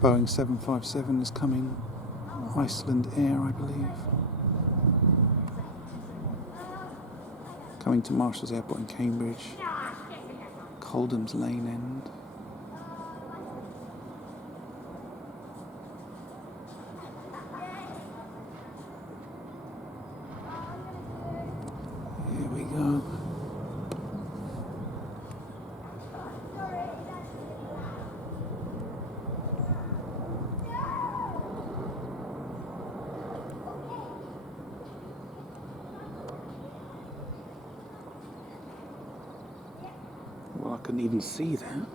Boeing 757 is coming. Iceland Air, I believe. Coming to Marshall's Airport in Cambridge. Coldham's Lane End. Here we go. Well, I couldn't even see that.